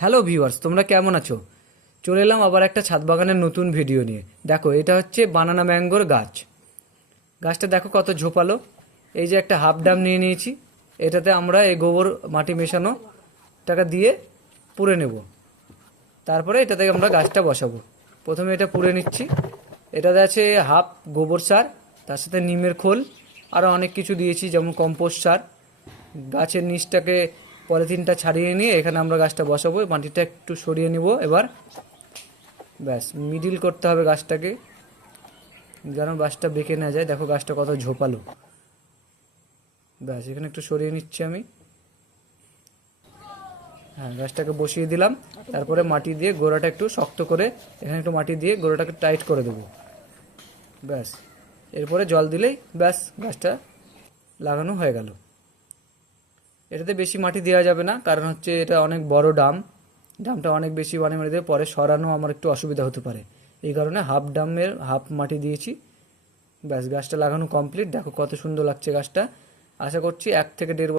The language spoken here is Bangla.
হ্যালো ভিউয়ার্স তোমরা কেমন আছো? চলে এলাম আবার একটা ছাদ বাগানের নতুন ভিডিও নিয়ে। দেখো, এটা হচ্ছে বানানা ম্যাঙ্গোর গাছ। গাছটা দেখো কত ঝোপালো। এই যে একটা হাফ ডাম নিয়ে নিয়েছি। এটাতে আমরা এই গোবর মাটি মেশানো টাকা দিয়ে পুড়ে নেব। তারপরে এটা থেকে আমরা গাছটা বসাবো। প্রথমে এটা পুড়ে নিচ্ছি। এটাতে আছে হাফ গোবর সার, তার সাথে নিমের খোল আরও অনেক কিছু দিয়েছি, যেমন কম্পোস্ট সার। গাছের নিচটাকে পলিথিনটা ছাড়িয়ে নিয়ে এখানে আমরা গাছটা বসাবো, মাটিটা একটু সরিয়ে নিব এবার। ব্যাস মিডিল করতে হবে গাছটাকে। যেন গাছটা বেঁকে না যায়। দেখো গাছটা কত ঝোপালো। ব্যাস, এখানে একটু সরিয়ে নিচ্ছি আমি। হ্যাঁ গাছটাকে বসিয়ে দিলাম। তারপরে মাটি দিয়ে গোড়াটা একটু শক্ত করে, এখানে একটু মাটি দিয়ে গোড়াটাকে টাইট করে দেবো। ব্যাস, এরপরে জল দিলেই ব্যাস গাছটা লাগানো হয়ে গেল। এটাতে বেশি মাটি দেওয়া যাবে না, কারণ হচ্ছে এটা অনেক বড় ডাম। ডামটা অনেক বেশি মানে মেরে দিয়ে পরে সরানো আমার একটু অসুবিধা হতে পারে। এই কারণে হাফ ডামের হাফ মাটি দিয়েছি। ব্যাস, গাছটা লাগানো কমপ্লিট দেখো কত সুন্দর লাগছে গাছটা। আশা করছি এক থেকে দেড়